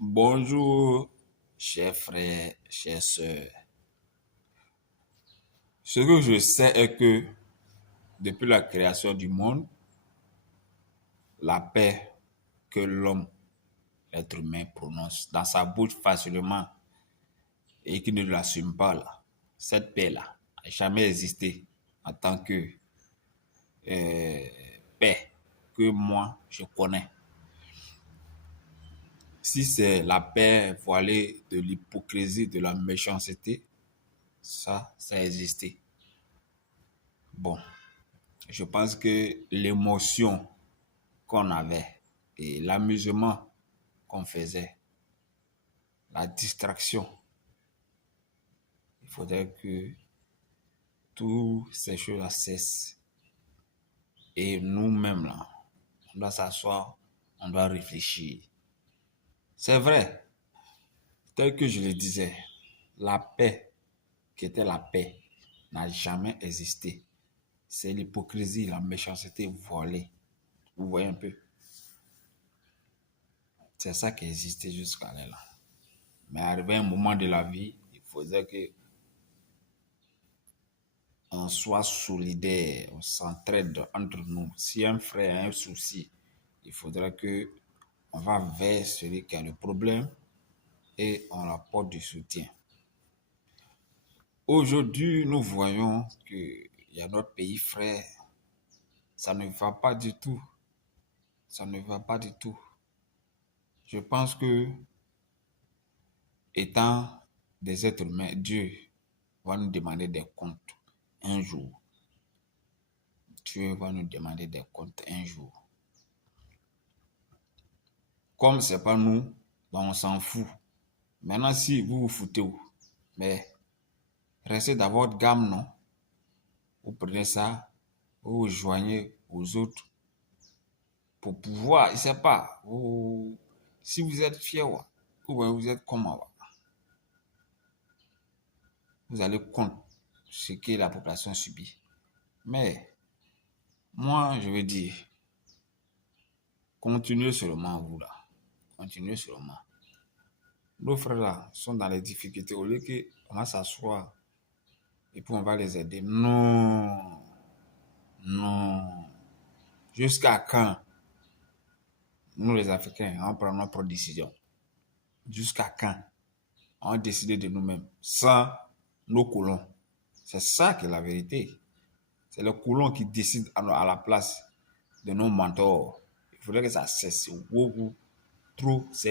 Bonjour, chers frères, chères sœurs. Ce que je sais est que depuis la création du monde, la paix que l'homme, l'être humain, prononce dans sa bouche facilement et qui ne l'assume pas, là, cette paix-là n'a jamais existé en tant que paix que moi je connais. Si c'est la paix voilée de l'hypocrisie, de la méchanceté, ça a existé. Bon, je pense que l'émotion qu'on avait et l'amusement qu'on faisait, la distraction, il faudrait que toutes ces choses cessent. Et nous-mêmes, là, on doit s'asseoir, on doit réfléchir. C'est vrai, tel que je le disais, la paix qui était la paix n'a jamais existé. C'est l'hypocrisie, la méchanceté voilée. Vous voyez un peu? C'est ça qui existait jusqu'à là. Mais arrivé un moment de la vie, il faudrait que on soit solidaire, on s'entraide entre nous. Si un frère a un souci, il faudrait que on va vers celui qui a le problème et on apporte du soutien. Aujourd'hui, nous voyons qu'il y a notre pays frère, ça ne va pas du tout. Ça ne va pas du tout. Je pense que, étant des êtres humains, Dieu va nous demander des comptes un jour. Dieu va nous demander des comptes un jour. Comme c'est pas nous, donc on s'en fout. Maintenant, si vous vous foutez, mais restez dans votre gamme, non? Vous prenez ça, vous vous joignez aux autres pour pouvoir, je ne sais pas, si vous êtes fier, ou bien vous êtes comment, vous allez contre ce que la population subit. Mais moi, je veux dire, continuez seulement vous là. Continuez seulement. Nos frères là sont dans les difficultés. Au lieu qu'on va s'asseoir et puis on va les aider. Non. Non. Jusqu'à quand nous les Africains, on prend notre décision? Jusqu'à quand on va décider de nous-mêmes sans nos colons? C'est ça qui est la vérité. C'est les colons qui décident à la place de nos mentors. Il faudrait que ça cesse. Beaucoup trop, c'est